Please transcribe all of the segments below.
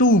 2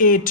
8.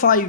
5،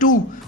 2،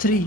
3،